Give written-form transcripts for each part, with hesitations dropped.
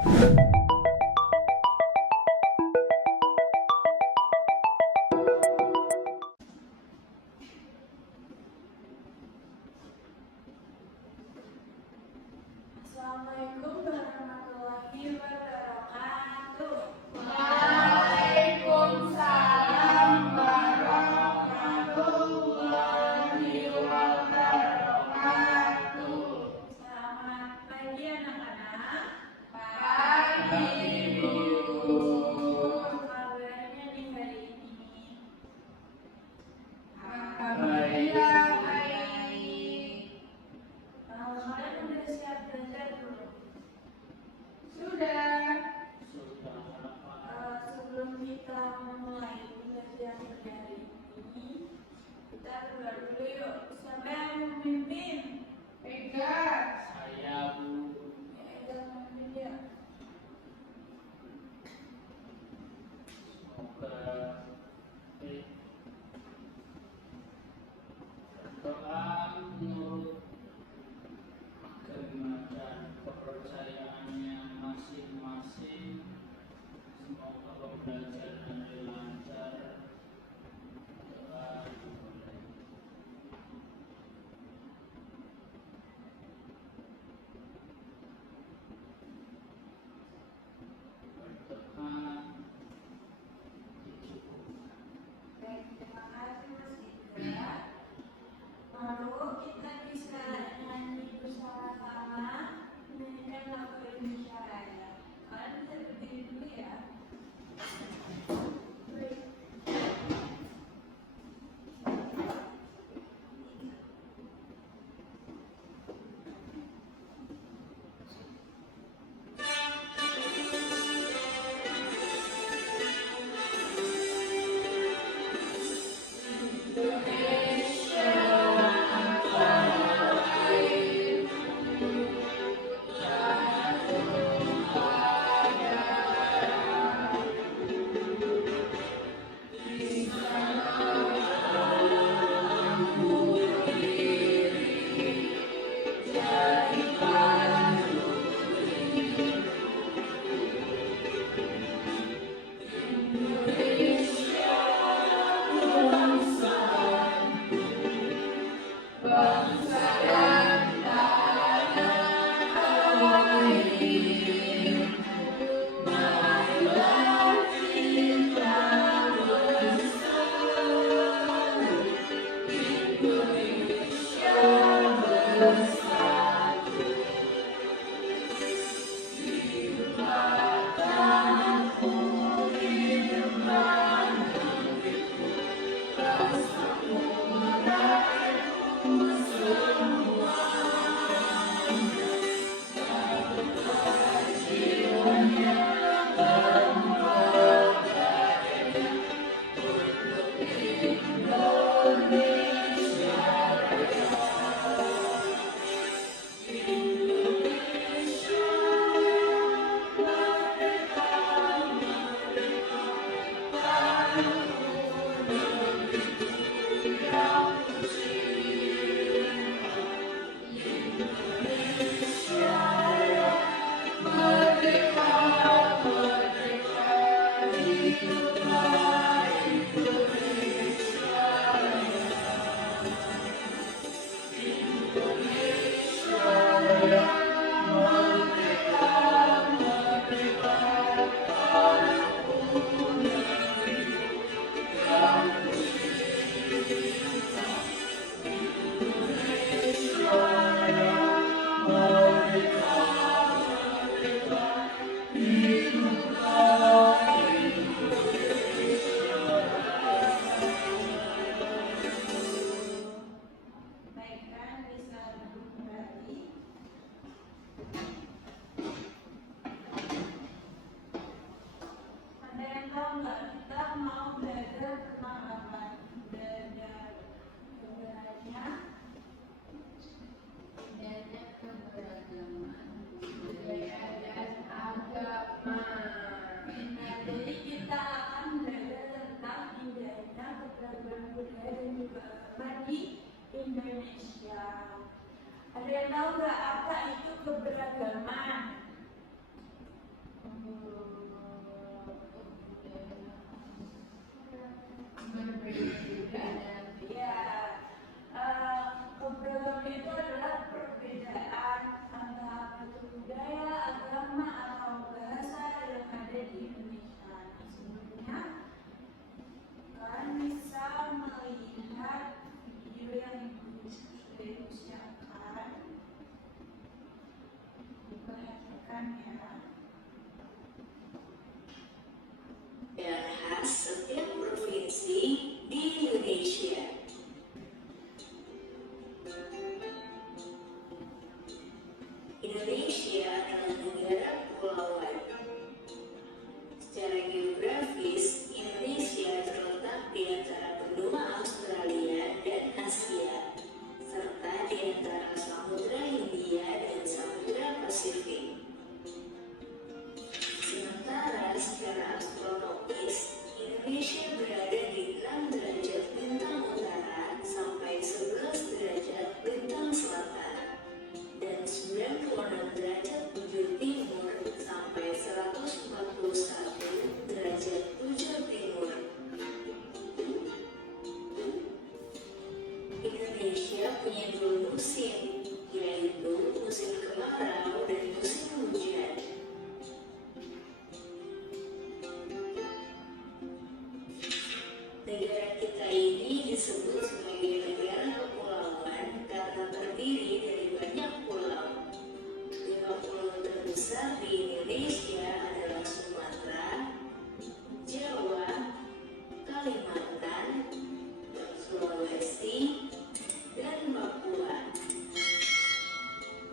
Assalamualaikum warahmatullahi wabarakatuh. Waalaikumsalam warahmatullahi wabarakatuh. Selamat pagi anak-anak. Pagi Ibu. Kabarnya di hari ini? Alhamdulillah baik. Kalian udah siap belajar belum? Sudah. Sebelum kita memulai belajar hari ini, kita berdoa dulu yuk. Siapa yang memimpin? Ega. Saya Bu. Ega memimpin ya. Semoga berdoa menurut agama dan kepercayaannya masing-masing. Semoga pembelajarannya lancar. Doa dimulai. Berdoa dicukupkan. Baik, terima kasih Mas Indra. Lalu kita bisa nyanyi bersama-sama menyanyikan lagu Indonesia Raya. Kalian bisa berdiri dulu ya. Baik. Baik, kan bisa duduk kembali. Ada yang tahu nggak kita mau belajar tentang apa? Belajar sebenarnya Indahnya keberagaman budaya dan agama. Nah, jadi kita akan belajar tentang indahnya keberagaman budaya dan juga agama di Indonesia. Ada yang tahu nggak apa itu keberagaman? berbeda. Ya, keberagaman itu adalah perbedaan antara budaya, agama, atau bahasa yang ada di Indonesia. Sebelumnya, kalian bisa melihat video yang sudah disiapkan. Diperhatikan ya. Dan khas setiap provinsi di Indonesia. Indonesia adalah negara kepulauan. Secara geografis, Indonesia terletak di antara benua Australia dan Asia, serta di antara Samudra Hindia dan Samudra Pasifik. Sementara secara astronomis, Indonesia berada di 6 derajat bintang utara sampai 11 derajat bintang selatan dan 96 derajat bujur timur sampai 141 derajat bujur timur. Indonesia punya 2 musim, yaitu musim kemarau dan musim hujan. Negara kita ini disebut sebagai negara kepulauan karena terdiri dari banyak pulau. 5 pulau terbesar di Indonesia adalah Sumatera, Jawa, Kalimantan, Sulawesi, dan Papua.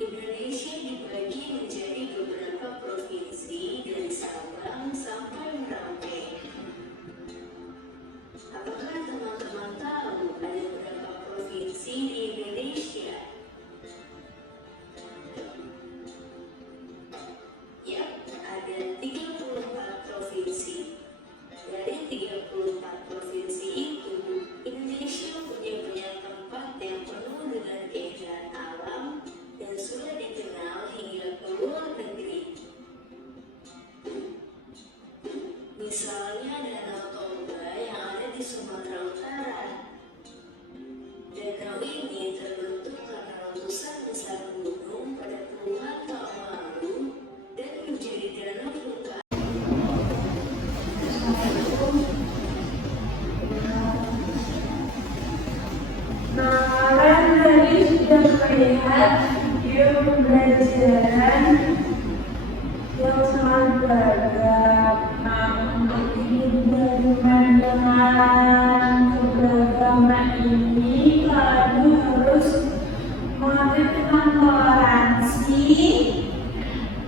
Indonesia dibagi menjadi beberapa provinsi dari Sabang sampai Merauke. Apakah teman-teman tahu ada berapa provinsi di Indonesia? Yap, ada 34 provinsi. Dari 34 provinsi itu, Indonesia punya banyak tempat yang penuh dengan keindahan alam dan sudah dikenal hingga ke luar negeri. Misalnya Danau Toba yang ada di Sumatera Utara. Danau ini terbentuk karena letusan besar gunung pada puluhan tahun lalu dan menjadi danau vulkanik. Kalian tadi sudah melihat video pembelajaran yang sangat beragam. Untuk hidup dengan keberagaman ini, kalian harus mengerti tentang toleransi,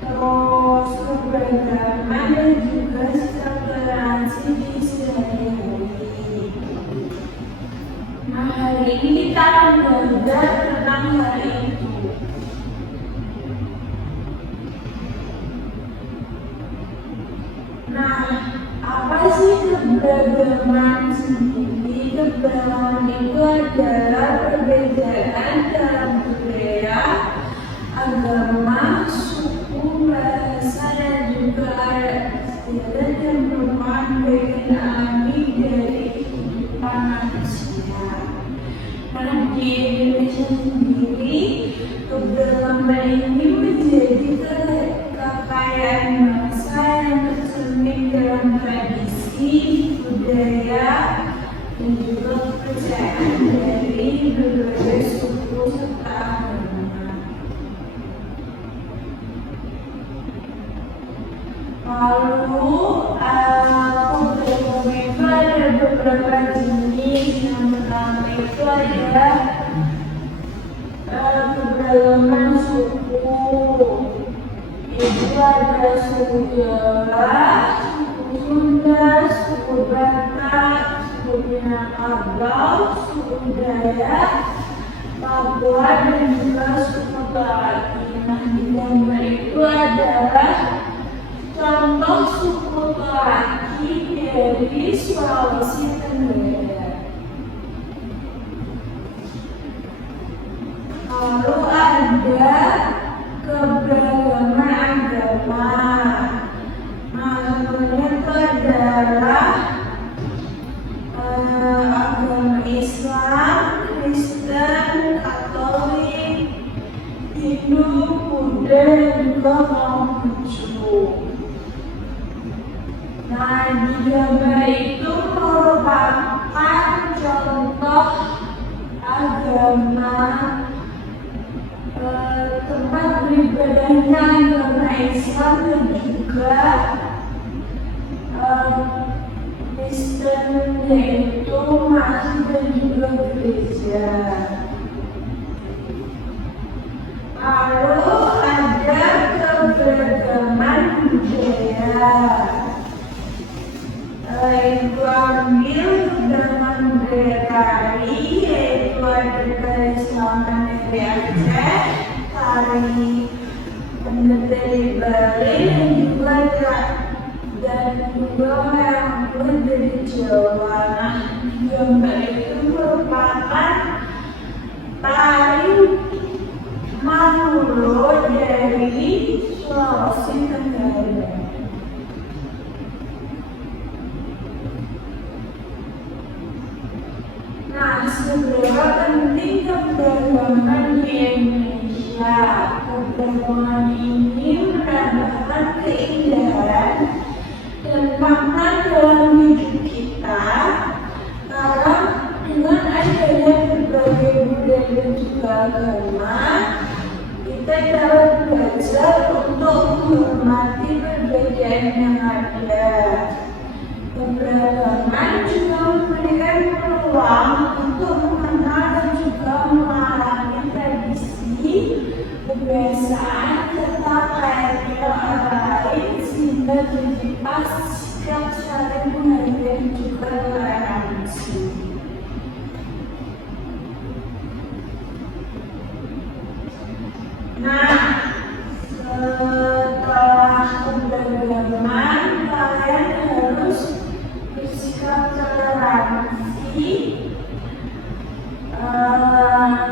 terus keberagaman, dan juga sikap toleransi di sehari-hari. Nah, hari ini kita akan belajar tentang hal itu. Nah, apa sih keberagaman sendiri? Keberagaman itu adalah perbedaan dalam budaya, agama, suku, bahasa, dan juga adat istiadat yang merupakan bagian alami dari kehidupan manusia. Nah, di Indonesia sendiri, keberagaman ini menjadi kekayaan bangsa yang tercermin dalam tradisi, budaya, dan juga kepercayaan dari berbagai suku serta agama. Lalu, keberagaman itu ada beberapa jenis. Yang pertama itu ada keberagaman suku. Itu ada suku Jawa, suku Sunda, suku Batak, suku Minangkabau, suku Dayak, Papua, dan juga suku Toraja. Nah, di gambar itu adalah contoh suku Toraja dari Sulawesi Tenggara. Lalu ada keberagaman agama. juga mau lucu. Nah, di gambar itu merupakan contoh agama tempat beribadahnya agama Islam dan juga Kristen, yaitu masjid dan juga gereja. Lalu ada keberagaman budaya. Itu ambil keberagaman budaya tari, yaitu ada dari Selatan Negeri Aceh, tari dari Bali, dan juga yang dari Jawa. Nah, gambar itu merupakan tari Manuro dari Sulawesi Tenggara. Nah, seberapa penting keberagaman di Indonesia? Keberagaman ini menambahkan keindahan dan makna dalam hidup kita, karena dengan adanya berbagai budaya dan juga agama, kita dapat belajar untuk menghormati perbedaan yang ada. Keberagaman juga memberikan peluang untuk mengenal dan juga memahami tradisi, kebiasaan, serta keyakinan orang lain, sehingga tercipta sikap saling menghargai dan juga toleransi. Nah, setelah keberagaman, kalian harus bersikap toleransi.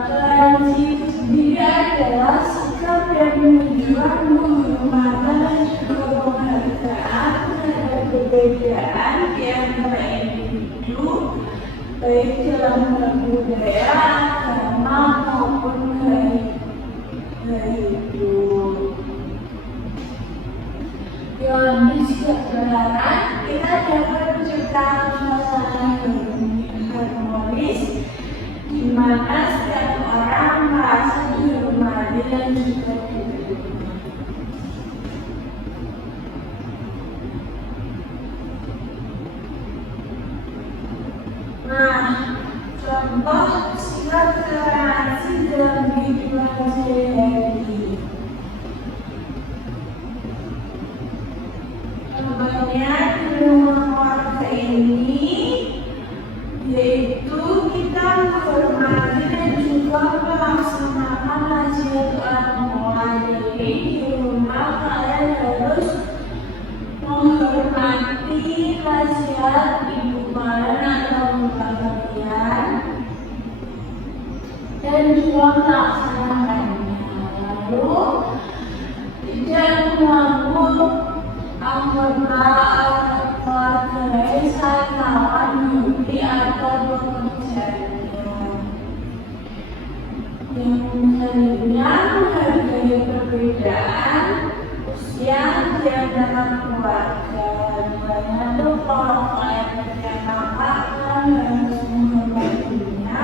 Toleransi itu sendiri adalah sikap yang menunjukkan penghormatan dan juga penghargaan terhadap perbedaan di antara individu, baik dalam budaya, agama maupun gaya hidup. Dengan bersikap toleran, kita dapat menciptakan suasana yang harmonis, di mana setiap orang merasa dihormati dan juga diterima. Nah, contoh sikap toleransi dalam kehidupan sehari-hari. Contohnya di rumah keluarga ini, yaitu kita menghormati dan juga melaksanakan nasihat orang tua. Jadi di rumah kalian harus menghormati nasihat ibu kalian atau bapak kalian dan juga melaksanakannya. Lalu tidak mengganggu anggota keluarga lain saat melakukan mimpi atau pekerjaannya. Yang selanjutnya, menghargai perbedaan usia di antara keluarga. Makanya tuh kalau kalian punya kakak, kalian harus menghormatinya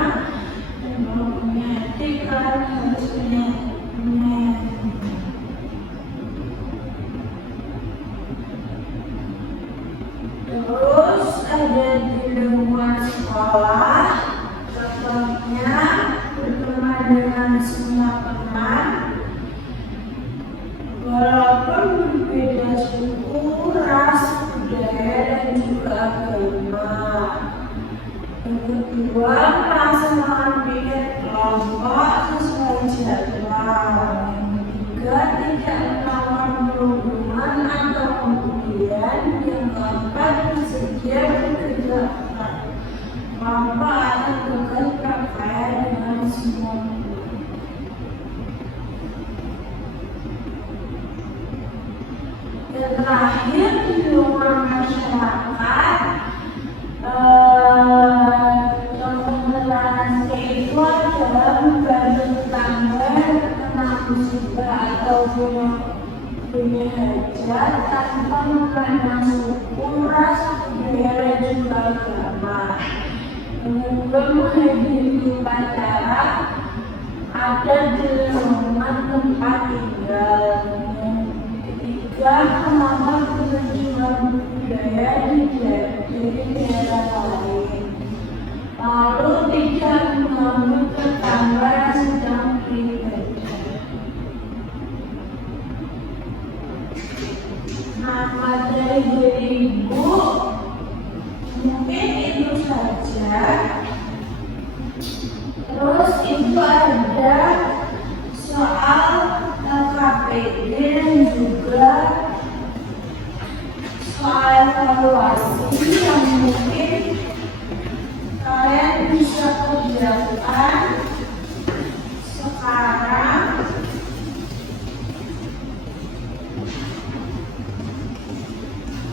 dan mempunyai hati, kalian harus menyayanginya. Terus ada di lingkungan sekolah, contohnya berteman dengan semua teman, walaupun berbeda suku, ras, budaya, dan juga agama. Yang kedua, melaksanakan pikir kelompok sesuai jadwal. Yang ketiga, tidak melakukan perhubungan atau kemudian. Yang keempat, bersedia bekerja kelompok atau tugas prakarya dengan semua. Dan terakhir, di lingkungan masyarakat, contoh toleransi itu adalah membantu tetangga terkena musibah ataupun punya hajat tanpa memandang suku, ras, budaya, dan juga agama. Mencoba menghadiri upacara adat di lingkungan tempat tinggal. Yang ketiga, menambah kesejukan budaya di daerah lain. Lalu tidak mengganggu tetangga yang sedang beribadah. Nama dari diri ibu mungkin itu saja. Terus itu ada soal KPD dan juga soal evaluasi yang mungkin kalian bisa kerjakan sekarang.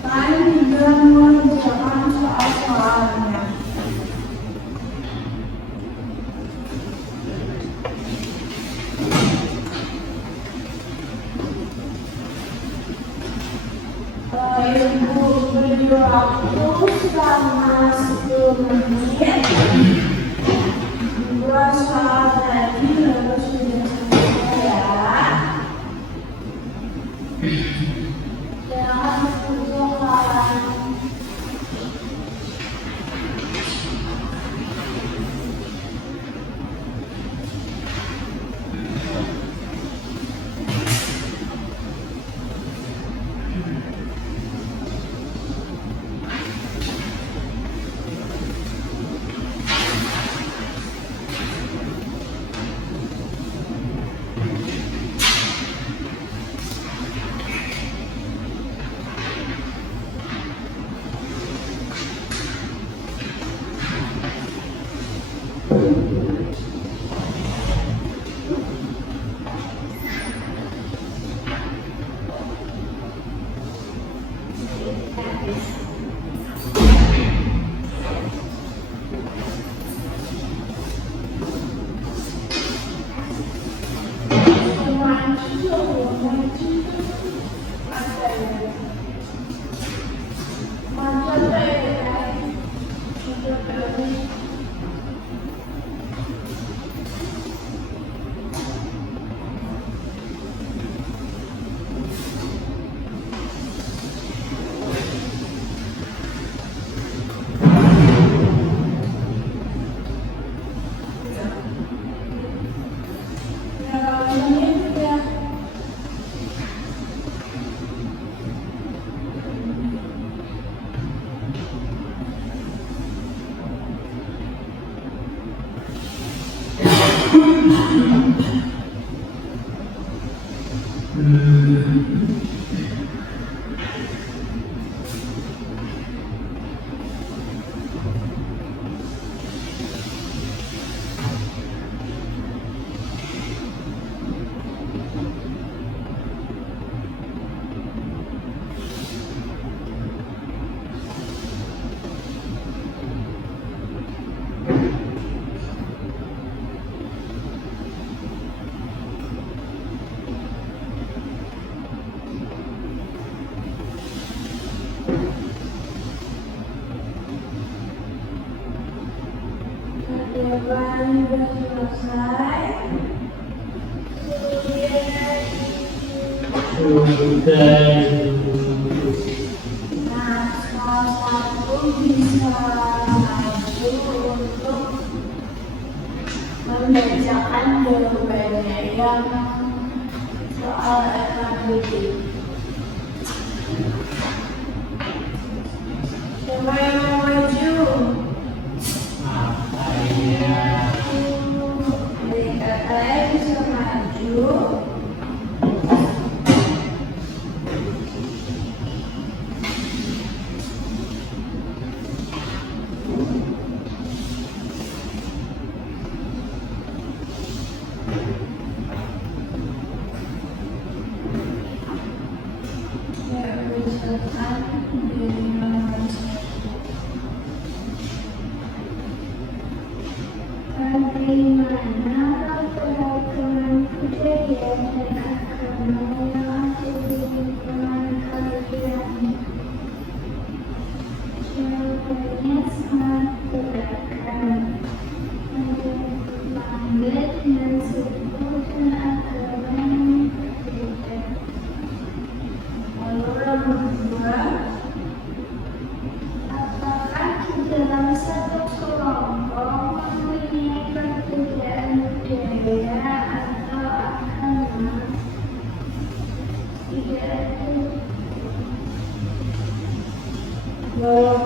Kalian juga mengerjakan soal-soalnya. Ibu beri waktu selama 10 menit. Dua soal tadi harus sudah selesai ya. Jangan ketinggalan. Jawaban sudah selesai. Nah, salah satu bisa maju untuk membacakan jawabannya yang soal FKBD. Siapa yang mau maju? Katanya bisa maju. Ya, misalkan dari mana bagaimana peraturan budaya dan agama yang ada di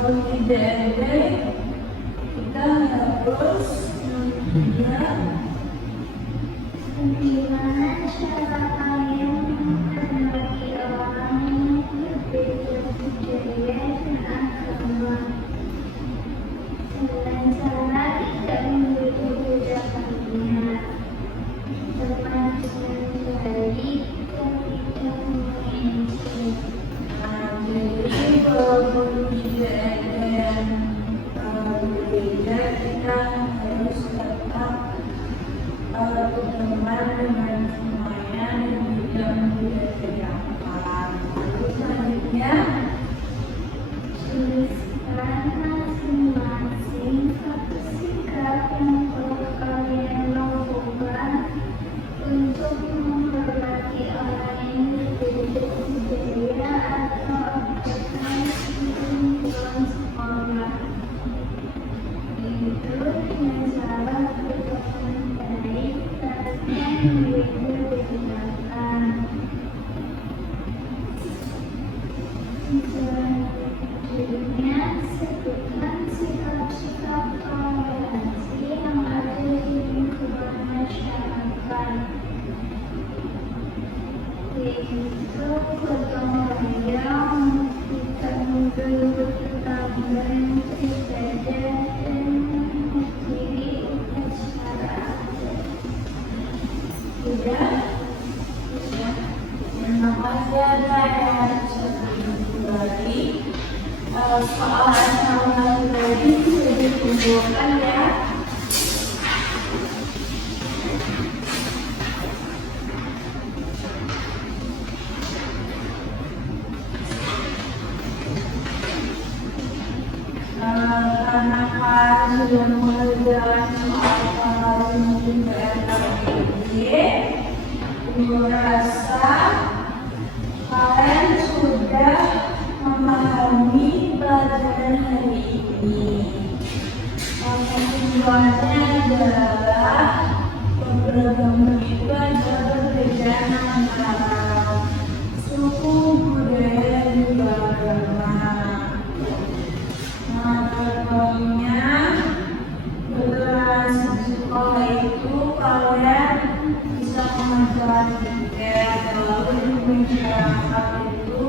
kalau tidak ada kita harus juga Bagaimana cara kalian menghadapi orang yang berbeda budaya dan agama? Dengan cara tidak membeda-bedakannya, teman dengan baik dan tidak mengenci. jadi walaupun tidak ada yang berbeda kita harus tetap berteman dengan semuanya dan tidak membeda-bedakan. Lalu selanjutnya Tuliskan masing-masing satu sikap yang perlu kalian lakukan untuk menghormati orang yang berbeda budaya atau agama di lingkungan sekolah. Itu dengan cara berteman baik tanpa membeda-bedakan. Selanjutnya, sebutkan sikap-sikap toleransi yang ada di lingkungan masyarakat. Yaitu gotong royong, tidak menggeluh tetangga yang berbeda dan menghadiri upacara adat. sudah makanya saya kembali soal tadi sudah dikumpulkan ya. Karena kalian sudah mengerjakan soal mungkin Ibu rasa kalian sudah memahami pelajaran hari ini. Tujuannya adalah keberagaman itu adalah perbedaan antara suku, budaya, dan juga agama. Nah, contohnya berinteraksi di sekolah itu kalian bisa mengajar tiket, lalu di masyarakat itu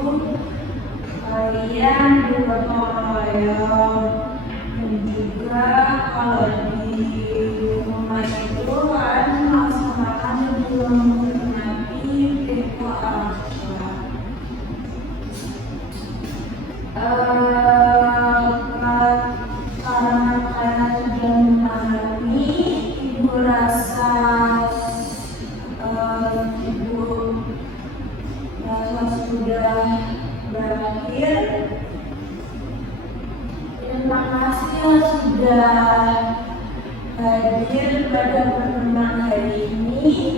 kalian bergotong royong, dan juga kalau di rumah itu kalian melaksanakan dan juga menghormati ritual adat. Karena kalian sudah memahami, ibu rasa sudah berakhir. Terima kasih yang sudah hadir pada pertemuan hari ini.